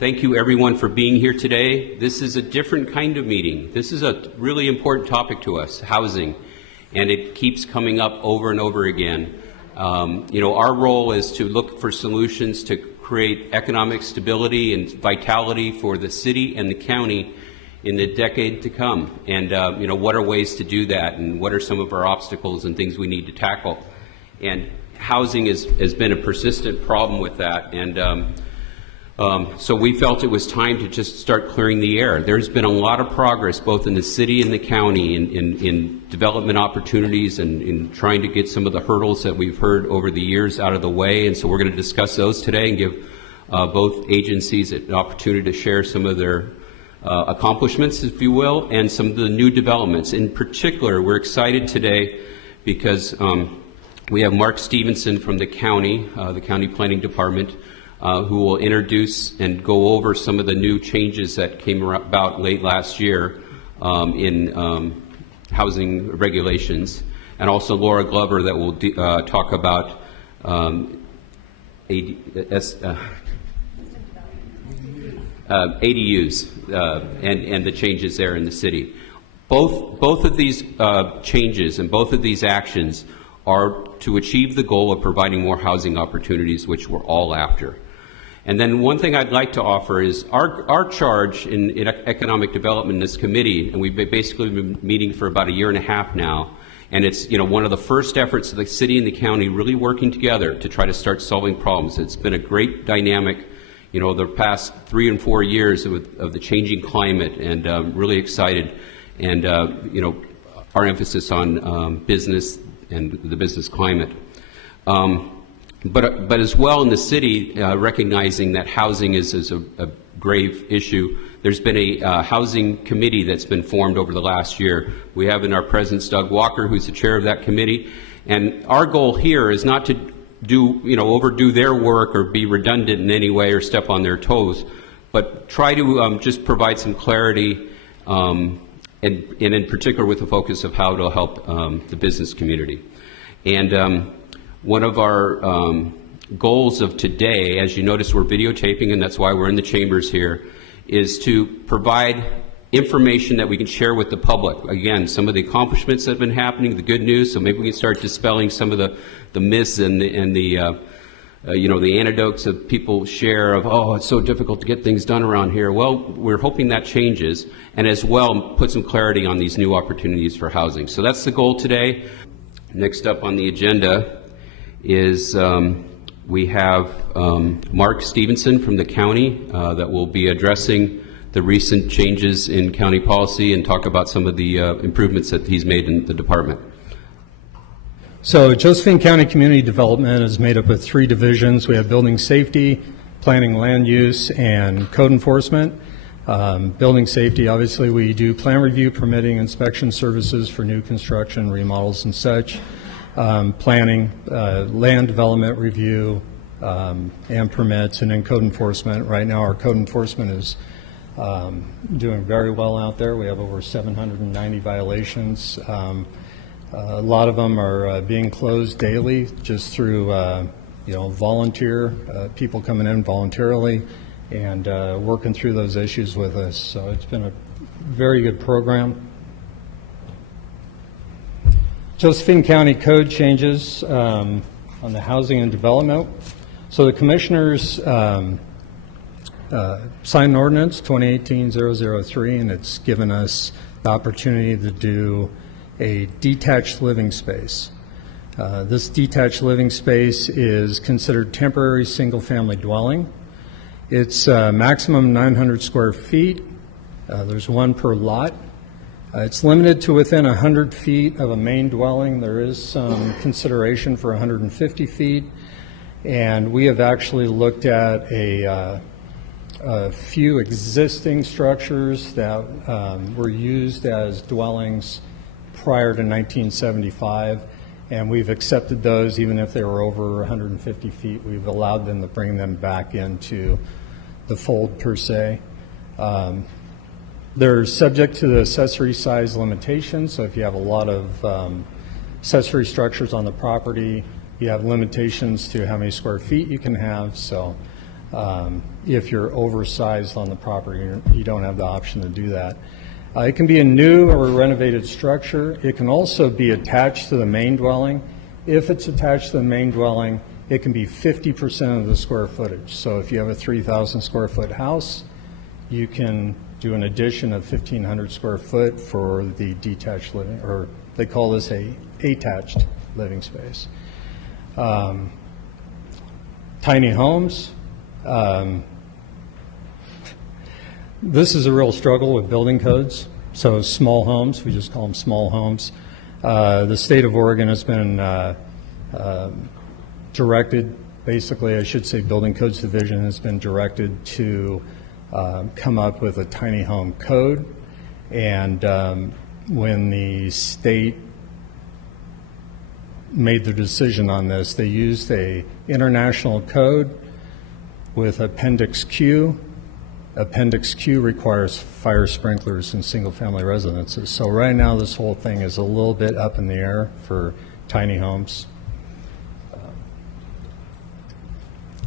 Thank you everyone for being here today. This is a different kind of meeting. This is a really important topic to us, housing, and it keeps coming up over and over again. Our role is to look for solutions to create economic stability and vitality for the city and the county in the decade to come. And what are ways to do that, and what are some of our obstacles and things we need to tackle? And housing has been a persistent problem with that, and so we felt it was time to just start clearing the air. There's been a lot of progress both in the city and the county in development opportunities and in trying to get some of the hurdles that we've heard over the years out of the way, and so we're going to discuss those today and give both agencies an opportunity to share some of their accomplishments, if you will, and some of the new developments. In particular, we're excited today because we have Mark Stevenson from the county planning department, who will introduce and go over some of the new changes that came about late last year in housing regulations, and also Laura Glover that will talk about ADUs and the changes there in the city. Both of these changes and both of these actions are to achieve the goal of providing more housing opportunities, which we're all after. And then one thing I'd like to offer is our charge in economic development in this committee, and we've basically been meeting for about a year and a half now, and it's one of the first efforts of the city and the county really working together to try to start solving problems. It's been a great dynamic, the past 3 and 4 years of the changing climate, and really excited, and our emphasis on business and the business climate. But as well in the city, recognizing that housing is a grave issue, there's been a housing committee that's been formed over the last year. We have in our presence Doug Walker, who's the chair of that committee, and our goal here is not to overdo their work or be redundant in any way or step on their toes, but try to just provide some clarity, and in particular with the focus of how to help the business community. And one of our goals of today, as you notice we're videotaping, and that's why we're in the chambers here, is to provide information that we can share with the public. Again, some of the accomplishments that have been happening, the good news, so maybe we can start dispelling some of the myths and the anecdotes that people share of, oh, it's so difficult to get things done around here. Well, we're hoping that changes, and as well put some clarity on these new opportunities for housing. So that's the goal today. Next up on the agenda is we have Mark Stevenson from the county that will be addressing the recent changes in county policy and talk about some of the improvements that he's made in the department. So Josephine County Community Development is made up of 3 divisions. We have building safety, planning, land use, and code enforcement. Building safety, obviously we do plan review, permitting, inspection services for new construction, remodels and such. Planning, land development review, and permits, and then code enforcement. Right now our code enforcement is doing very well out there. We have over 790 violations. A lot of them are being closed daily just through volunteer people coming in voluntarily and working through those issues with us. So it's been a very good program. Josephine County code changes on the housing and development. So the commissioners signed an ordinance 2018-003, and it's given us the opportunity to do a detached living space. This detached living space is considered temporary single-family dwelling. It's maximum 900 square feet. There's one per lot. It's limited to within 100 feet of a main dwelling. There is some consideration for 150 feet, and we have actually looked at a few existing structures that were used as dwellings prior to 1975, and we've accepted those even if they were over 150 feet. We've allowed them to bring them back into the fold per se. They're subject to the accessory size limitations, so if you have a lot of accessory structures on the property, you have limitations to how many square feet you can have. So If you're oversized on the property, you don't have the option to do that. It can be a new or renovated structure. It can also be attached to the main dwelling. If it's attached to the main dwelling, it can be 50% of the square footage. So if you have a 3,000 square foot house, you can do an addition of 1,500 square foot for the detached living, or they call this a attached living space. Tiny homes. This is a real struggle with building codes. So small homes, we just call them small homes. The state of Oregon has been directed, basically I should say Building Codes Division has been directed to come up with a tiny home code. And when the state made the decision on this, they used a international code with Appendix Q. Appendix Q requires fire sprinklers in single-family residences. So right now, this whole thing is a little bit up in the air for tiny homes.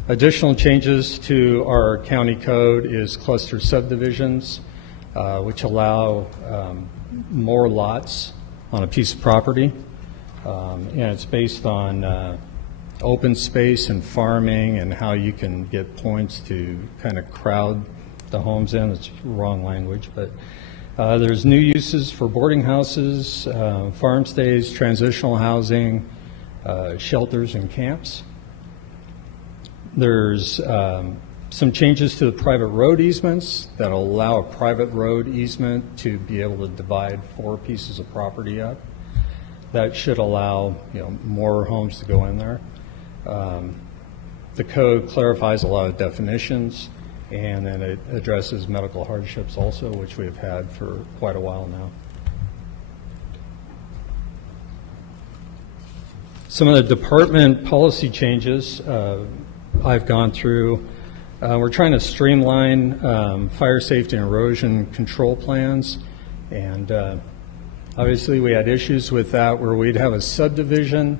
Additional changes to our county code is cluster subdivisions, which allow more lots on a piece of property. And it's based on open space and farming and how you can get points to kind of crowd the homes in. It's wrong language, but there's new uses for boarding houses, farm stays, transitional housing, shelters and camps. There's some changes to the private road easements that will allow a private road easement to be able to divide 4 pieces of property up. That should allow more homes to go in there. The code clarifies a lot of definitions, and then it addresses medical hardships also, which we've had for quite a while now. Some of the department policy changes I've gone through. We're trying to streamline fire safety and erosion control plans, and obviously we had issues with that where we'd have a subdivision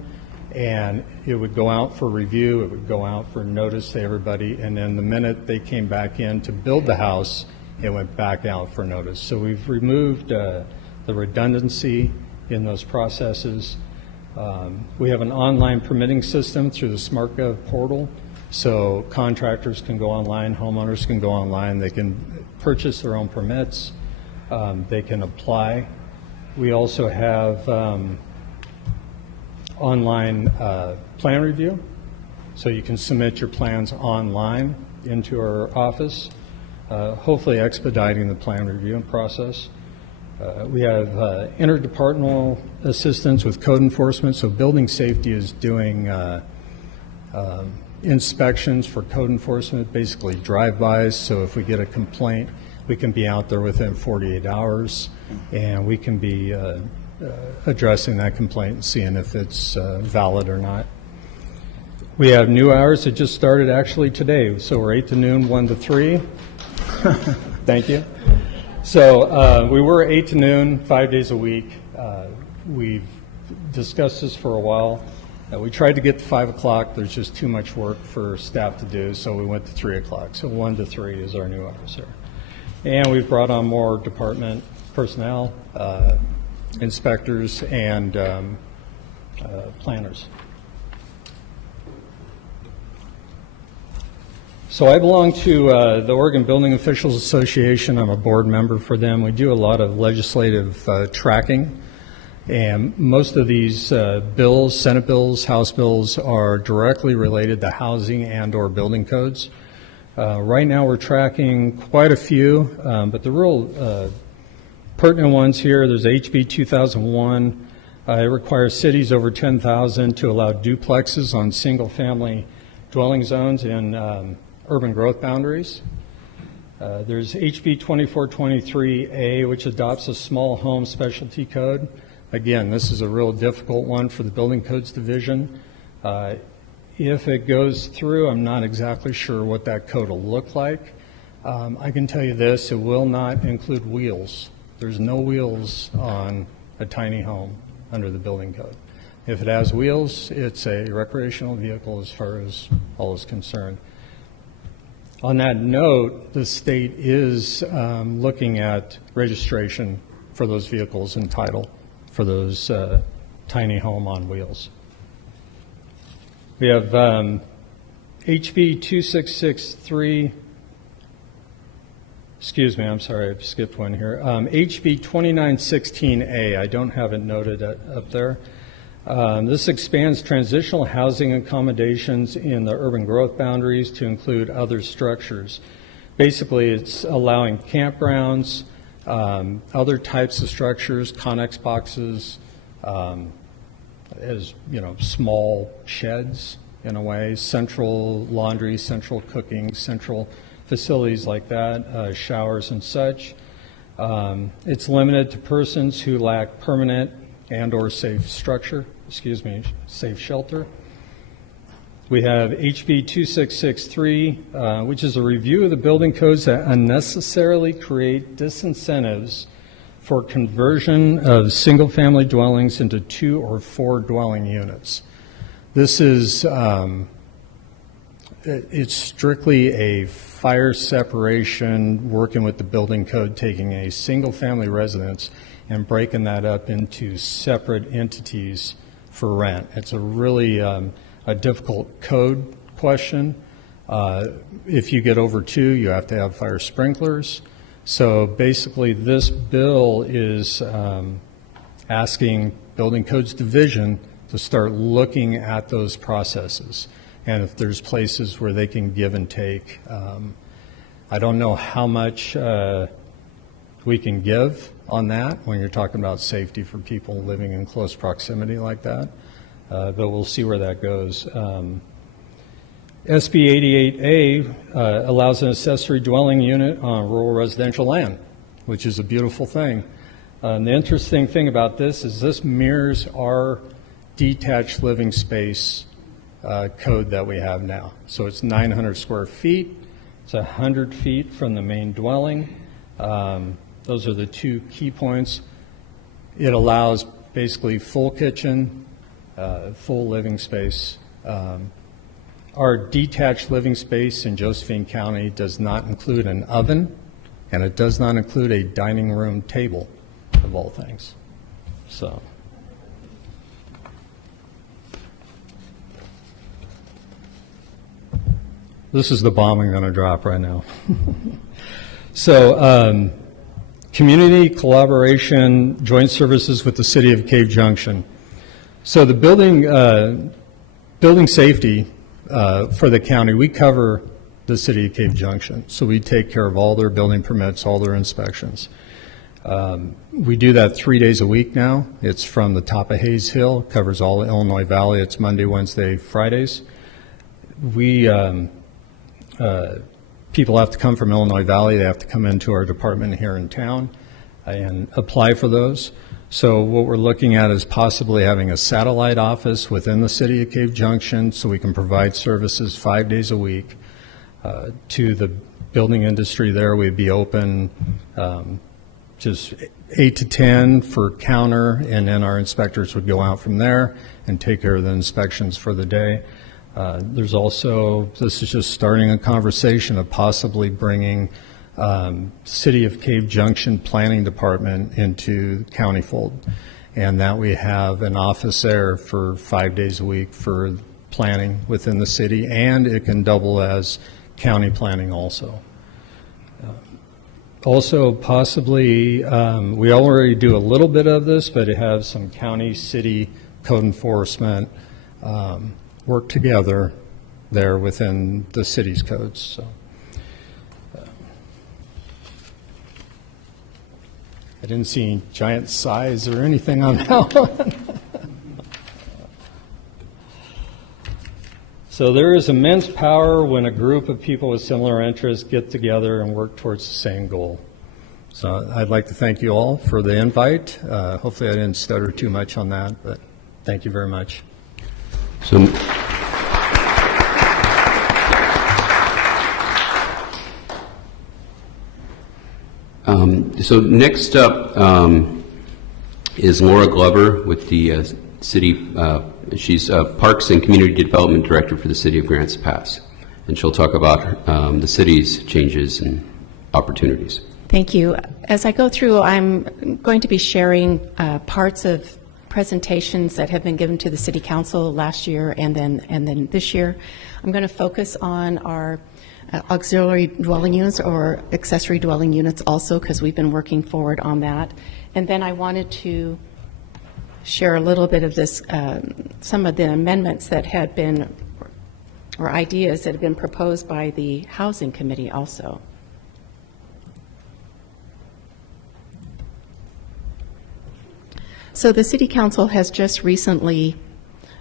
and it would go out for review, it would go out for notice to everybody, and then the minute they came back in to build the house, it went back out for notice. So we've removed the redundancy in those processes. We have an online permitting system through the SmartGov portal, so contractors can go online, homeowners can go online, they can purchase their own permits, they can apply. We also have online plan review, so you can submit your plans online into our office, hopefully expediting the plan review process. We have interdepartmental assistance with code enforcement, so building safety is doing inspections for code enforcement, basically drive-bys, so if we get a complaint, we can be out there within 48 hours, and we can be addressing that complaint and seeing if it's valid or not. We have new hours that just started actually today, so we're 8 to noon, 1 to 3. Thank you. So we were 8 to noon, 5 days a week. We've discussed this for a while. We tried to get to 5 o'clock. There's just too much work for staff to do, so we went to 3 o'clock. So 1 to 3 is our new hours there. And we've brought on more department personnel, inspectors, and planners. So I belong to the Oregon Building Officials Association. I'm a board member for them. We do a lot of legislative tracking, and most of these bills, Senate bills, House bills, are directly related to housing and or building codes. Right now we're tracking quite a few, but the real pertinent ones here, there's HB 2001. It requires cities over 10,000 to allow duplexes on single-family dwelling zones in urban growth boundaries. There's HB 2423A, which adopts a small home specialty code. Again, this is a real difficult one for the Building Codes Division. If it goes through, I'm not exactly sure what that code will look like. I can tell you this, it will not include wheels. There's no wheels on a tiny home under the building code. If it has wheels, it's a recreational vehicle as far as all is concerned. On that note, the state is looking at registration for those vehicles and title for those tiny home on wheels. We have HB 2663, excuse me, I'm sorry, I skipped one here. HB 2916A, I don't have it noted up there. This expands transitional housing accommodations in the urban growth boundaries to include other structures. Basically, it's allowing campgrounds, other types of structures, Connex boxes, as small sheds in a way, central laundry, central cooking, central facilities like that, showers and such. It's limited to persons who lack permanent and or safe shelter. We have HB 2663, which is a review of the building codes that unnecessarily create disincentives for conversion of single-family dwellings into 2 or 4 dwelling units. This is, it's strictly a fire separation, working with the building code, taking a single-family residence and breaking that up into separate entities for rent. It's a really a difficult code question. If you get over 2, you have to have fire sprinklers. So basically this bill is asking Building Codes Division to start looking at those processes and if there's places where they can give and take. I don't know how much we can give on that when you're talking about safety for people living in close proximity like that, but we'll see where that goes. SB 88A allows an accessory dwelling unit on rural residential land, which is a beautiful thing. The interesting thing about this is this mirrors our detached living space code that we have now. So it's 900 square feet. It's 100 feet from the main dwelling. Those are the 2 key points. It allows basically full kitchen, full living space. Our detached living space in Josephine County does not include an oven, and it does not include a dining room table, of all things. So, this is the bomb I'm going to drop right now. So, community collaboration, joint services with the City of Cave Junction. So the building safety for the county, we cover the City of Cave Junction. So we take care of all their building permits, all their inspections. We do that 3 days a week now. It's from the top of Hayes Hill, covers all the Illinois Valley. It's Monday, Wednesday, Fridays. We people have to come from Illinois Valley. They have to come into our department here in town and apply for those. So what we're looking at is possibly having a satellite office within the City of Cave Junction so we can provide services 5 days a week to the building industry there. We'd be open just 8 to 10 for counter, and then our inspectors would go out from there and take care of the inspections for the day. There's also, this is just starting a conversation of possibly bringing City of Cave Junction Planning Department into county fold, and that we have an office there for 5 days a week for planning within the city, and it can double as county planning also. Also possibly, we already do a little bit of this, but it has some county city code enforcement work together there within the city's codes. So. I didn't see any giant size or anything on that one. So there is immense power when a group of people with similar interests get together and work towards the same goal. So I'd like to thank you all for the invite. Hopefully I didn't stutter too much on that, but thank you very much. So next up is Laura Glover with the city. She's Parks and Community Development Director for the City of Grants Pass. and she'll talk about the city's changes and opportunities. Thank you. As I go through, I'm going to be sharing parts of presentations that have been given to the City Council last year and then this year. I'm going to focus on our auxiliary dwelling units or accessory dwelling units also, because we've been working forward on that. And then I wanted to share a little bit of this, some of the amendments that had been, or ideas that have been proposed by the Housing Committee also. So the City Council has just recently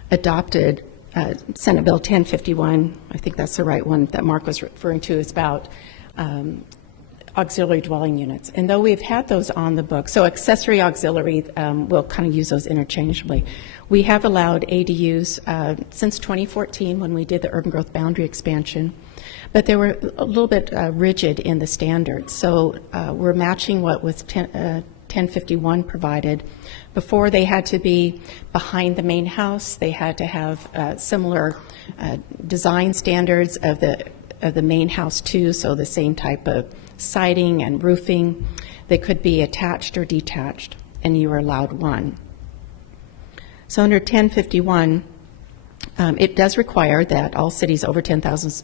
adopted Senate Bill 1051. I think that's the right one that Mark was referring to. Is about auxiliary dwelling units. And though we've had those on the book, so accessory auxiliary, we'll kind of use those interchangeably. We have allowed ADUs since 2014 when we did the urban growth boundary expansion, but they were a little bit rigid in the standards. So we're matching what was 1051 provided. Before, they had to be behind the main house. They had to have similar design standards of the main house too, so the same type of siding and roofing. They could be attached or detached, and you were allowed one. So under 1051, it does require that all cities over 10,000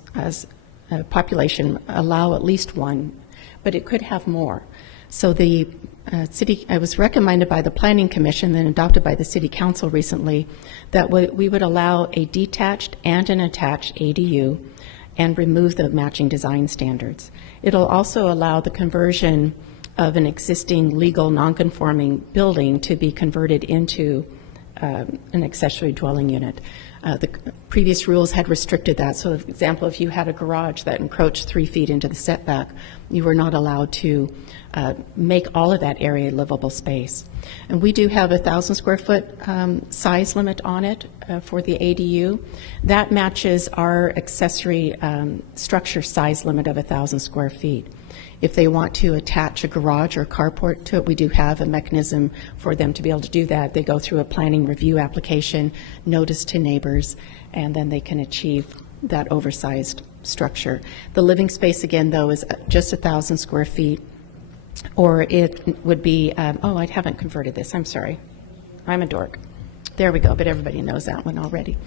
population allow at least one, but it could have more. So the it was recommended by the Planning Commission, then adopted by the City Council recently, that we would allow a detached and an attached ADU and remove the matching design standards. It'll also allow the conversion of an existing legal nonconforming building to be converted into an accessory dwelling unit. The previous rules had restricted that. So, for example, if you had a garage that encroached 3 feet into the setback, you were not allowed to make all of that area livable space. And we do have a 1,000 square foot size limit on it for the ADU. That matches our accessory structure size limit of 1,000 square feet. If they want to attach a garage or carport to it, we do have a mechanism for them to be able to do that. They go through a planning review application, notice to neighbors, and then they can achieve that oversized structure. The living space, again, though, is just 1,000 square feet, or it would be, I haven't converted this, I'm sorry. I'm a dork. There we go, but everybody knows that one already.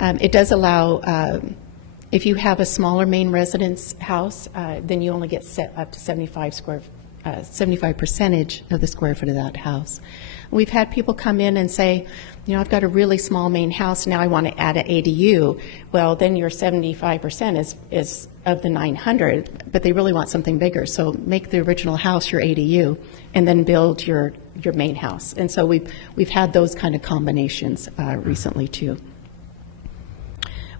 It does allow, if you have a smaller main residence house, then you only get set up to 75% of the square foot of that house. We've had people come in and say, I've got a really small main house, now I want to add an ADU. Well, then your 75% is of the 900, but they really want something bigger. So make the original house your ADU and then build your main house. And so we've had those kind of combinations recently too.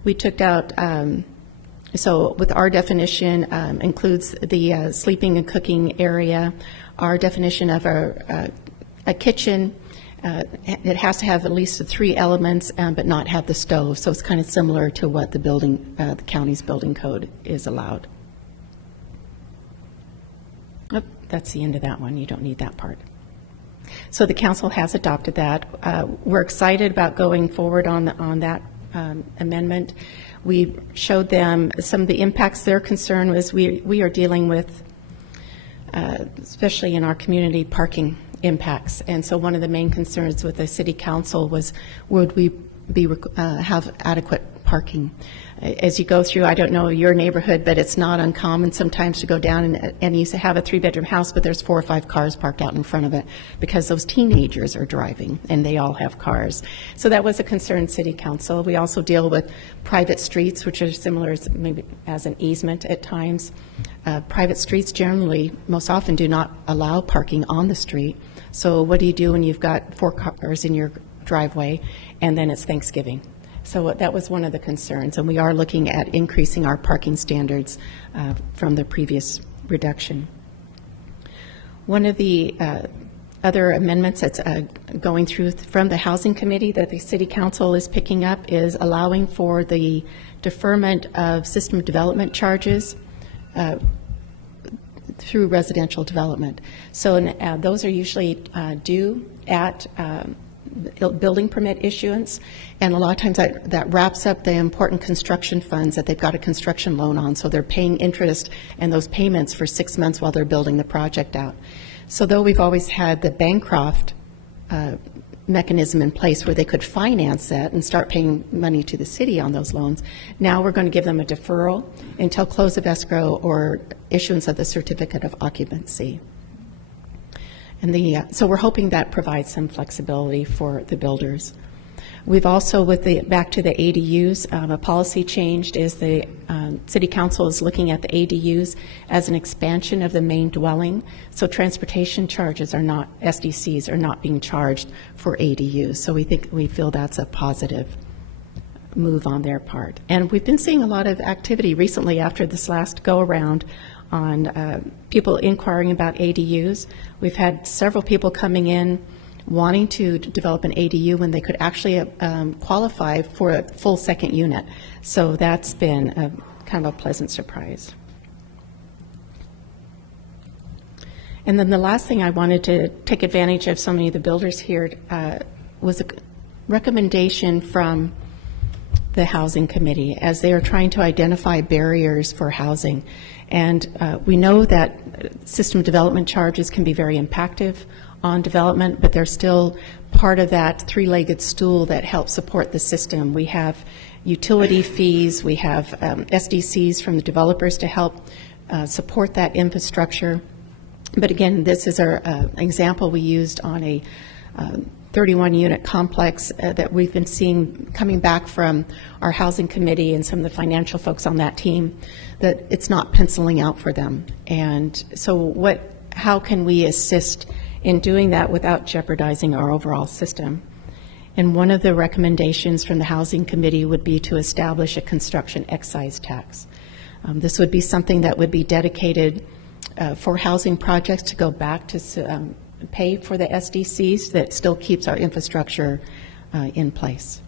We took out, so with our definition, includes the sleeping and cooking area. Our definition of a kitchen, it has to have at least the 3 elements, but not have the stove. So it's kind of similar to what the county's building code is allowed. Oh, that's the end of that one. You don't need that part. So the council has adopted that. We're excited about going forward on that amendment. We showed them some of the impacts. Their concern was we are dealing with, especially in our community, parking impacts. And so one of the main concerns with the City Council was, would we have adequate parking? As you go through, I don't know your neighborhood, but it's not uncommon sometimes to go down and you have a 3-bedroom house, but there's 4 or 5 cars parked out in front of it because those teenagers are driving and they all have cars. So that was a concern, City Council. We also deal with private streets, which are similar maybe as an easement at times. Private streets generally, most often, do not allow parking on the street. So what do you do when you've got 4 cars in your driveway and then it's Thanksgiving? So that was one of the concerns, and we are looking at increasing our parking standards from the previous reduction. One of the other amendments that's going through from the Housing Committee that the City Council is picking up is allowing for the deferment of system development charges through residential development. So those are usually due at building permit issuance, and a lot of times that wraps up the important construction funds that they've got a construction loan on, so they're paying interest and those payments for 6 months while they're building the project out. So though we've always had the Bancroft mechanism in place where they could finance that and start paying money to the city on those loans, now we're going to give them a deferral until close of escrow or issuance of the certificate of occupancy. And so we're hoping that provides some flexibility for the builders. We've also, back to the ADUs, a policy changed is the City Council is looking at the ADUs as an expansion of the main dwelling. So transportation charges are not, SDCs are not being charged for ADUs. So we feel that's a positive move on their part. And we've been seeing a lot of activity recently after this last go-around on people inquiring about ADUs. We've had several people coming in wanting to develop an ADU when they could actually qualify for a full second unit. So that's been kind of a pleasant surprise. And then the last thing I wanted to take advantage of so many of the builders here was a recommendation from the Housing Committee as they are trying to identify barriers for housing. And we know that system development charges can be very impactful on development, but they're still part of that three-legged stool that helps support the system. We have utility fees, we have SDCs from the developers to help support that infrastructure. But again, this is our example we used on a 31-unit complex that we've been seeing coming back from our housing committee and some of the financial folks on that team, that it's not penciling out for them. And so how can we assist in doing that without jeopardizing our overall system? And one of the recommendations from the housing committee would be to establish a construction excise tax. This would be something that would be dedicated for housing projects to go back to pay for the SDCs that still keeps our infrastructure in place.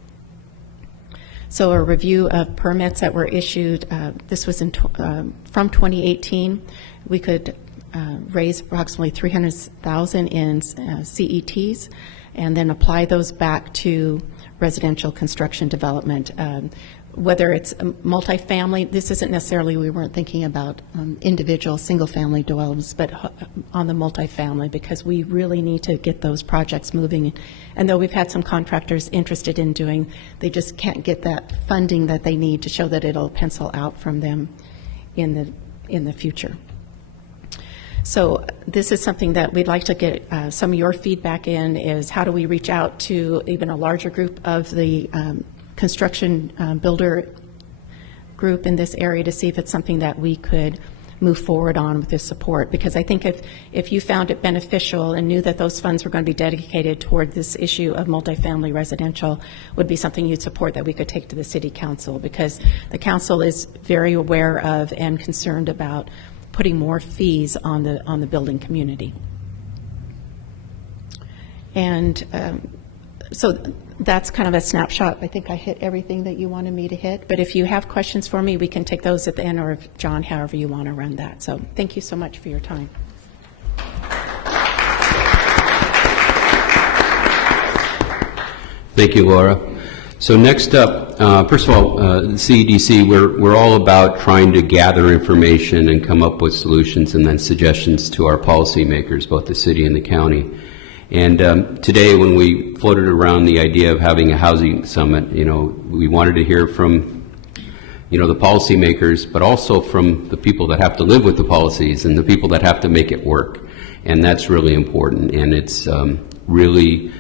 So a review of permits that were issued, this was from 2018, we could raise approximately 300,000 in CETs and then apply those back to residential construction development. Whether it's multifamily, this isn't necessarily, we weren't thinking about individual single-family dwellings, but on the multifamily, because we really need to get those projects moving. And though we've had some contractors interested in doing, they just can't get that funding that they need to show that it'll pencil out from them in the future. So this is something that we'd like to get some of your feedback in, is how do we reach out to even a larger group of the construction builder group in this area to see if it's something that we could move forward on with this support. Because I think if you found it beneficial and knew that those funds were going to be dedicated toward this issue of multifamily residential, would be something you'd support that we could take to the City Council, because the Council is very aware of and concerned about putting more fees on the building community. And so that's kind of a snapshot. I think I hit everything that you wanted me to hit. But if you have questions for me, we can take those at the end, or if John, however you want to run that. So thank you so much for your time. Thank you, Laura. So next up, first of all, the CEDC, we're all about trying to gather information and come up with solutions and then suggestions to our policymakers, both the city and the county. And today, when we floated around the idea of having a housing summit, we wanted to hear from, the policymakers, but also from the people that have to live with the policies and the people that have to make it work. And that's really important. And it's really,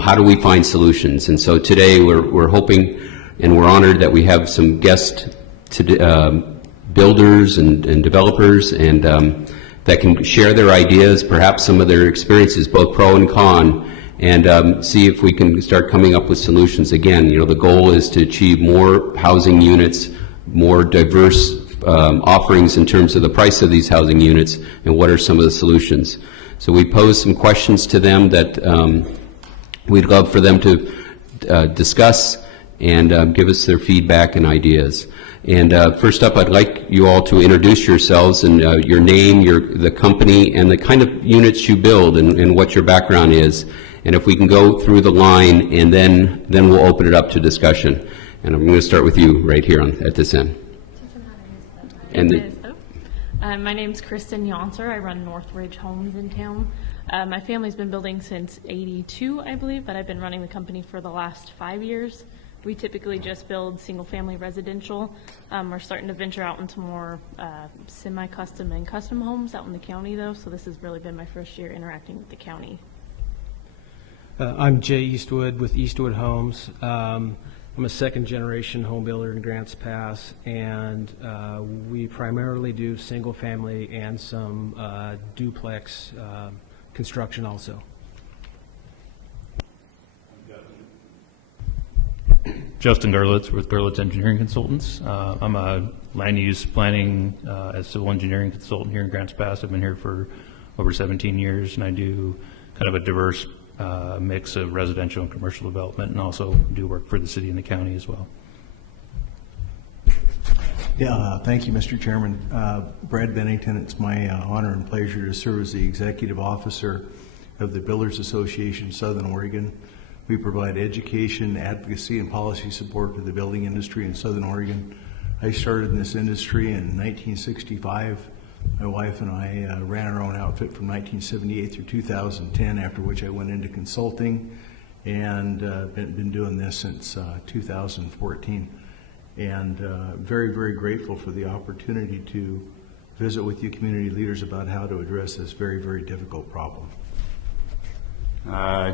how do we find solutions? And so today, we're hoping and we're honored that we have some guest builders and developers and that can share their ideas, perhaps some of their experiences, both pro and con, and see if we can start coming up with solutions. Again, the goal is to achieve more housing units, more diverse offerings in terms of the price of these housing units, and what are some of the solutions. So we posed some questions to them that we'd love for them to discuss and give us their feedback and ideas. And first up, I'd like you all to introduce yourselves and your name, the company, and the kind of units you build and what your background is. And if we can go through the line, and then we'll open it up to discussion. And I'm going to start with you right here at this end. My name's Kristen Yonser. I run Northridge Homes in town. My family's been building since '82, I believe, but I've been running the company for the last 5 years. We typically just build single-family residential. We're starting to venture out into more semi-custom and custom homes out in the county, though, so this has really been my first year interacting with the county. I'm Jay Eastwood with Eastwood Homes. I'm a second-generation home builder in Grants Pass, and we primarily do single-family and some duplex construction also. Justin Derlitz with Derlitz Engineering Consultants. I'm a land use planning as civil engineering consultant here in Grants Pass. I've been here for over 17 years, and I do kind of a diverse mix of residential and commercial development, and also do work for the city and the county as well. Yeah, thank you, Mr. Chairman. Brad Bennington, it's my honor and pleasure to serve as the executive officer of the Builders Association of Southern Oregon. We provide education, advocacy, and policy support to the building industry in Southern Oregon. I started in this industry in 1965. My wife and I ran our own outfit from 1978 through 2010, after which I went into consulting and been doing this since 2014. And very, very grateful for the opportunity to visit with you community leaders about how to address this very, very difficult problem.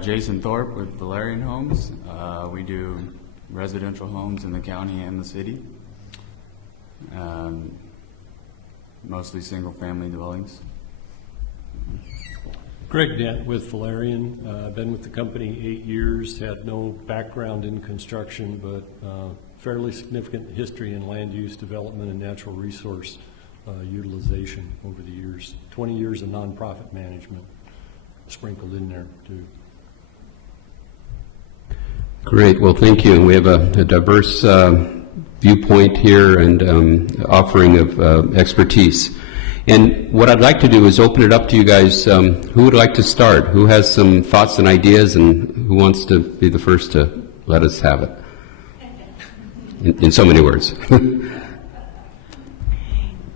Jason Thorpe with Valerian Homes. We do residential homes in the county and the city. Mostly single-family dwellings. Greg Dent with Valerian. Been with the company 8 years, had no background in construction, but fairly significant history in land use development and natural resource utilization over the years. 20 years of nonprofit management sprinkled in there too. Great. Well, thank you. And we have a diverse viewpoint here and offering of expertise. And what I'd like to do is open it up to you guys. Who would like to start? Who has some thoughts and ideas, and who wants to be the first to let us have it? In so many words.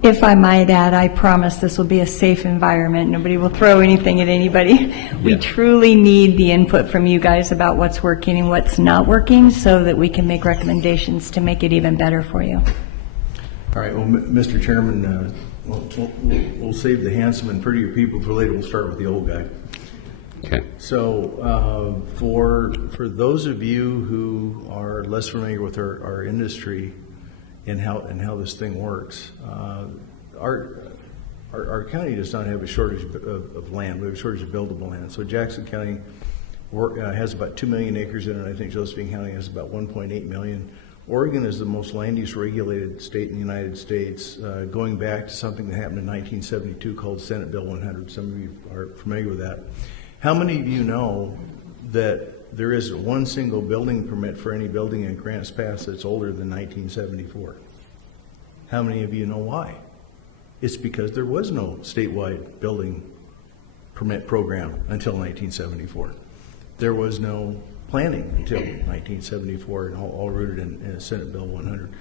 If I might add, I promise this will be a safe environment. Nobody will throw anything at anybody. We truly need the input from you guys about what's working and what's not working so that we can make recommendations to make it even better for you. All right, well, Mr. Chairman, we'll save the handsome and prettier people for later. We'll start with the old guy. Okay. So for those of you who are less familiar with our industry and how this thing works, our county does not have a shortage of land. We have a shortage of buildable land. So Jackson County has about 2 million acres in it. I think Josephine County has about 1.8 million. Oregon is the most land use regulated state in the United States, going back to something that happened in 1972 called Senate Bill 100. Some of you are familiar with that. How many of you know that there isn't one single building permit for any building in Grants Pass that's older than 1974? How many of you know why? It's because there was no statewide building permit program until 1974. There was no planning until 1974, and all rooted in Senate Bill 100.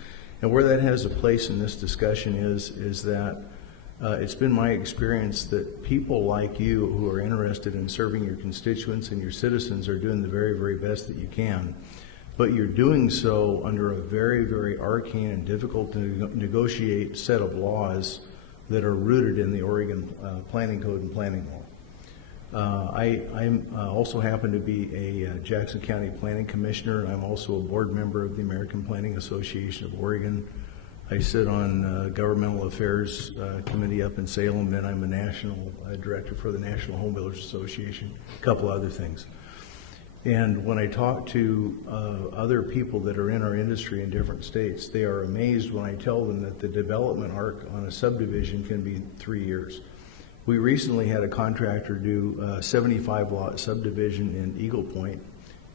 And where that has a place in this discussion is that it's been my experience that people like you who are interested in serving your constituents and your citizens are doing the very, very best that you can. But you're doing so under a very, very arcane and difficult to negotiate set of laws that are rooted in the Oregon Planning Code and Planning Law. I also happen to be a Jackson County Planning Commissioner, and I'm also a board member of the American Planning Association of Oregon. I sit on Governmental Affairs Committee up in Salem, and I'm a national director for the National Home Builders Association, a couple other things. And when I talk to other people that are in our industry in different states, they are amazed when I tell them that the development arc on a subdivision can be 3 years. We recently had a contractor do a 75-lot subdivision in Eagle Point.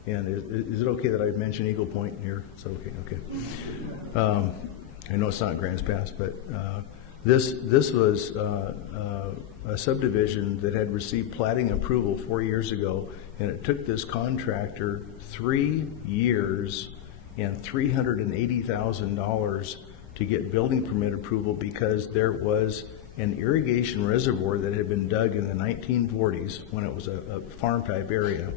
And is it okay that I mention Eagle Point here? Is that okay? Okay. I know it's not Grants Pass, but This was a subdivision that had received plating approval 4 years ago, and it took this contractor 3 years and $380,000 to get building permit approval because there was an irrigation reservoir that had been dug in the 1940s when it was a farm type area,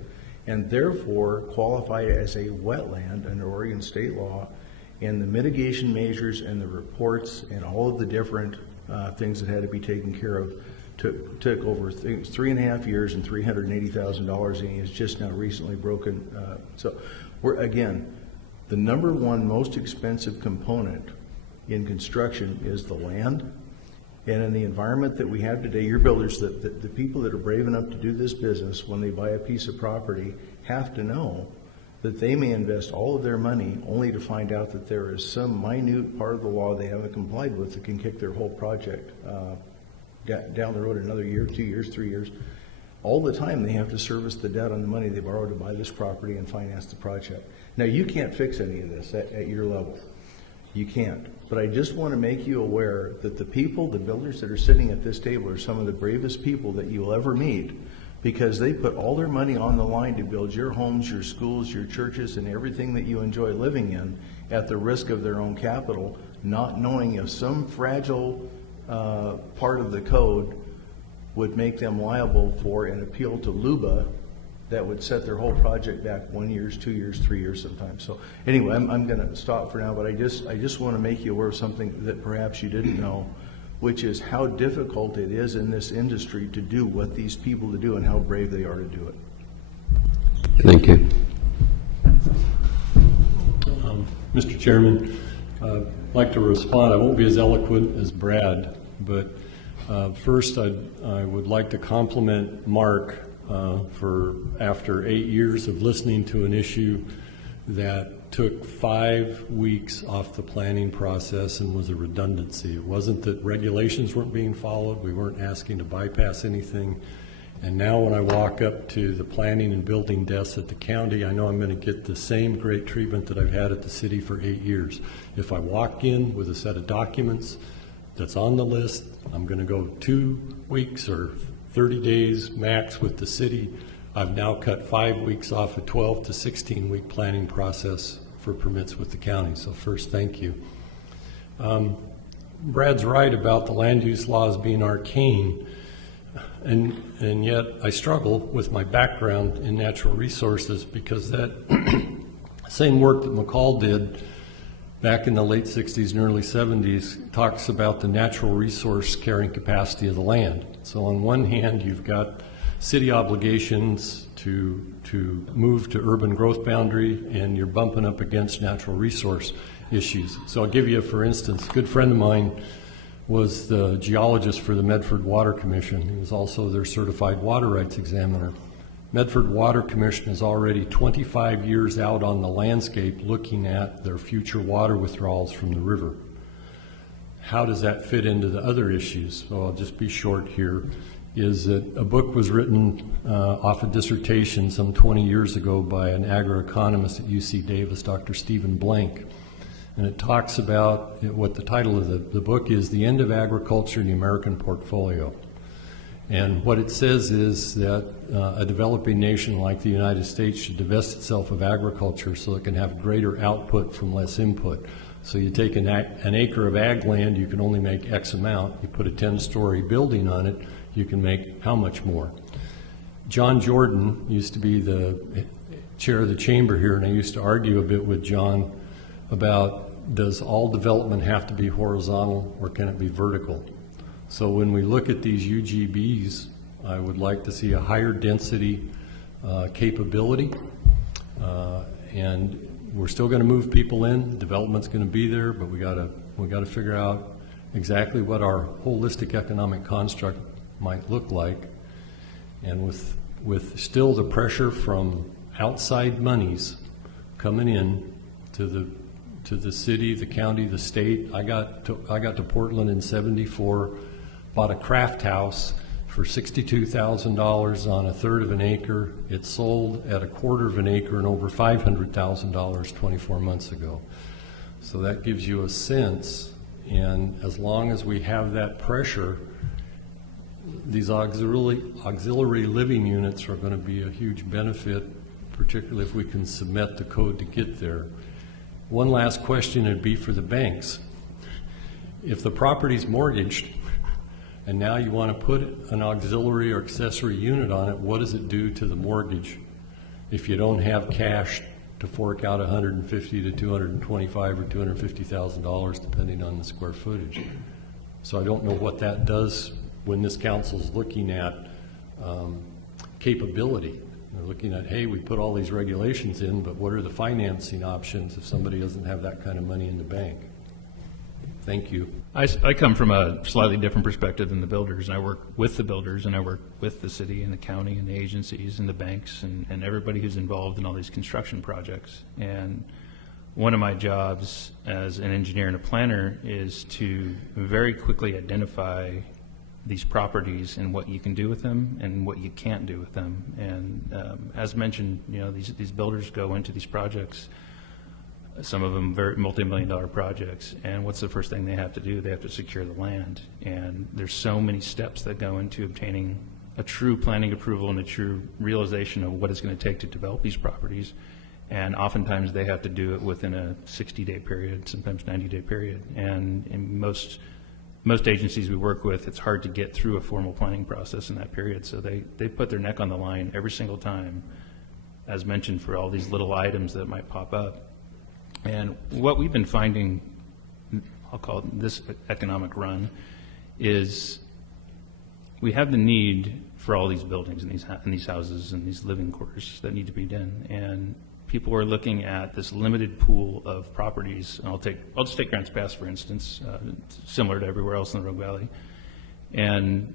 and therefore qualified as a wetland under Oregon state law. And the mitigation measures and the reports and all of the different things that had to be taken care of took over 3.5 years and $380,000, and he has just now recently broken. So we're, again, the number one most expensive component in construction is the land. And in the environment that we have today, your builders, the people that are brave enough to do this business, when they buy a piece of property, have to know that they may invest all of their money only to find out that there is some minute part of the law they haven't complied with that can kick their whole project down the road another year, 2 years, 3 years. All the time they have to service the debt on the money they borrowed to buy this property and finance the project. Now, you can't fix any of this at your level. You can't. But I just want to make you aware that the people, the builders that are sitting at this table are some of the bravest people that you will ever meet, because they put all their money on the line to build your homes, your schools, your churches, and everything that you enjoy living in at the risk of their own capital, not knowing if some fragile part of the code would make them liable for an appeal to LUBA that would set their whole project back 1 year, 2 years, 3 years sometimes. So anyway, I'm going to stop for now, but I just want to make you aware of something that perhaps you didn't know, which is how difficult it is in this industry to do what these people do and how brave they are to do it. Thank you. Mr. Chairman, I'd like to respond. I won't be as eloquent as Brad, but first I would like to compliment Mark for after 8 years of listening to an issue that took 5 weeks off the planning process and was a redundancy. It wasn't that regulations weren't being followed, we weren't asking to bypass anything. And now when I walk up to the planning and building desks at the county, I know I'm going to get the same great treatment that I've had at the city for 8 years. If I walk in with a set of documents that's on the list, I'm going to go 2 weeks or 30 days max with the city. I've now cut 5 weeks off a 12 to 16 week planning process for permits with the county. So first, thank you. Brad's right about the land use laws being arcane, and yet I struggle with my background in natural resources, because that same work that McCall did back in the late 60s and early 70s talks about the natural resource carrying capacity of the land. So on one hand, you've got city obligations to move to urban growth boundary, and you're bumping up against natural resource issues. So I'll give you, for instance, a good friend of mine was the geologist for the Medford Water Commission. He was also their certified water rights examiner. Medford Water Commission is already 25 years out on the landscape looking at their future water withdrawals from the river. How does that fit into the other issues? So I'll just be short here. Is that a book was written off a dissertation some 20 years ago by an agroeconomist at UC Davis, Dr. Stephen Blank. And it talks about what the title of the book is, The End of Agriculture in the American Portfolio. And what it says is that a developing nation like the United States should divest itself of agriculture so it can have greater output from less input. So you take an acre of ag land, you can only make X amount. You put a 10-story building on it, you can make how much more? John Jordan used to be the chair of the chamber here, and I used to argue a bit with John about, does all development have to be horizontal or can it be vertical? So when we look at these UGBs, I would like to see a higher density capability, and we're still going to move people in. Development's going to be there, but we got to figure out exactly what our holistic economic construct might look like, and with still the pressure from outside monies coming in to the city, the county, the state. I got to Portland in '74. Bought a craft house for $62,000 on a third of an acre. It sold at a quarter of an acre and over $500,000 24 months ago. So that gives you a sense And as long as we have that pressure, these auxiliary living units are going to be a huge benefit, particularly if we can submit the code to get there. One last question would be for the banks. If the property's mortgaged and now you want to put an auxiliary or accessory unit on it, what does it do to the mortgage if you don't have cash to fork out $150,000 to $225,000 or $250,000 depending on the square footage? So I don't know what that does when this council's looking at capability. They're looking at, hey, we put all these regulations in, but what are the financing options if somebody doesn't have that kind of money in the bank? Thank you. I come from a slightly different perspective than the builders, and I work with the builders, and I work with the city and the county and the agencies and the banks and everybody who's involved in all these construction projects. And one of my jobs as an engineer and a planner is to very quickly identify these properties and what you can do with them and what you can't do with them. And as mentioned, these builders go into these projects, some of them very multi-million-dollar projects, and what's the first thing they have to do? They have to secure the land. And there's so many steps that go into obtaining a true planning approval and a true realization of what it's going to take to develop these properties. And oftentimes they have to do it within a 60-day period, sometimes 90-day period. And in most agencies we work with, it's hard to get through a formal planning process in that period. So they put their neck on the line every single time, as mentioned, for all these little items that might pop up. And what we've been finding, I'll call it this economic run, is we have the need for all these buildings and these houses and these living quarters that need to be done. And people are looking at this limited pool of properties. And I'll just take Grants Pass, for instance, similar to everywhere else in the Rogue Valley. And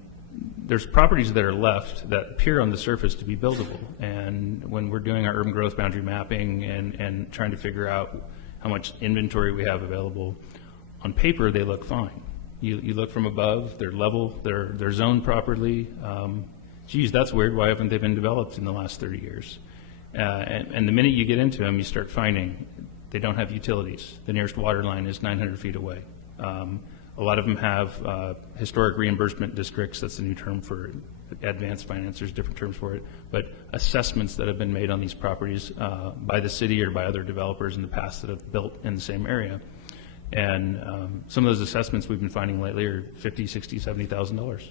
there's properties that are left that appear on the surface to be buildable. And when we're doing our urban growth boundary mapping and trying to figure out how much inventory we have available, on paper they look fine. You look from above, they're level, they're zoned properly. Geez, that's weird. Why haven't they been developed in the last 30 years? And the minute you get into them, you start finding they don't have utilities. The nearest water line is 900 feet away. A lot of them have historic reimbursement districts. That's the new term for advanced finance. There's different terms for it. But assessments that have been made on these properties by the city or by other developers in the past that have built in the same area. And some of those assessments we've been finding lately are $50,000, $60,000, $70,000.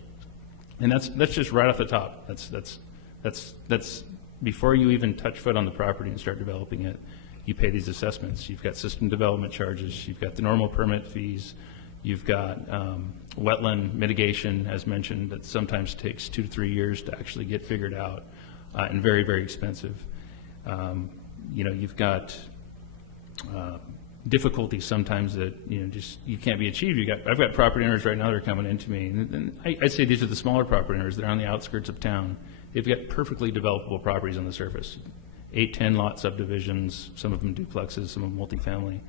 And that's just right off the top. That's before you even touch foot on the property and start developing it, you pay these assessments. You've got system development charges. You've got the normal permit fees. You've got wetland mitigation, as mentioned, that sometimes takes 2 to 3 years to actually get figured out, and very, very expensive. You've got difficulties sometimes that you can't be achieved. I've got property owners right now that are coming into me, and I'd say these are the smaller property owners that are on the outskirts of town. They've got perfectly developable properties on the surface, 8, 10 lot subdivisions, some of them duplexes, some of them multifamily.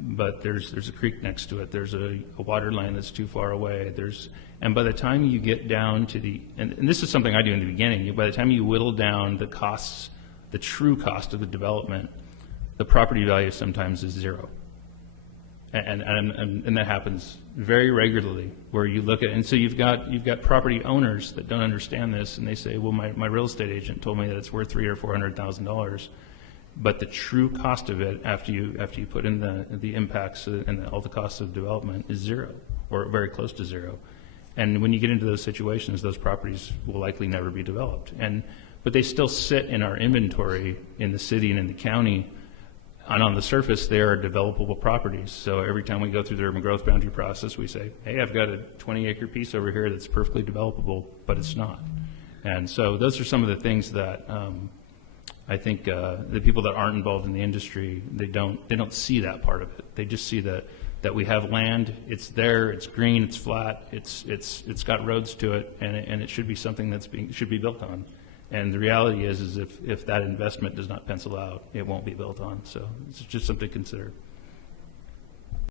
But there's a creek next to it. There's a water line that's too far away. And by the time you get down to and this is something I do in the beginning, by the time you whittle down the costs, the true cost of the development, the property value sometimes is zero. And that happens very regularly, where you look at, and so you've got property owners that don't understand this, and they say, well, my real estate agent told me that it's worth $300,000 or $400,000, but the true cost of it after you put in the impacts and all the costs of development is zero, or very close to zero. And when you get into those situations, those properties will likely never be developed. But they still sit in our inventory in the city and in the county. And on the surface, they are developable properties. So every time we go through the urban growth boundary process, we say, hey, I've got a 20-acre piece over here that's perfectly developable, but it's not. And so those are some of the things that I think the people that aren't involved in the industry, they don't see that part of it. They just see that we have land, it's there, it's green, it's flat, it's got roads to it, and it should be something should be built on. And the reality is if that investment does not pencil out, it won't be built on. So it's just something to consider.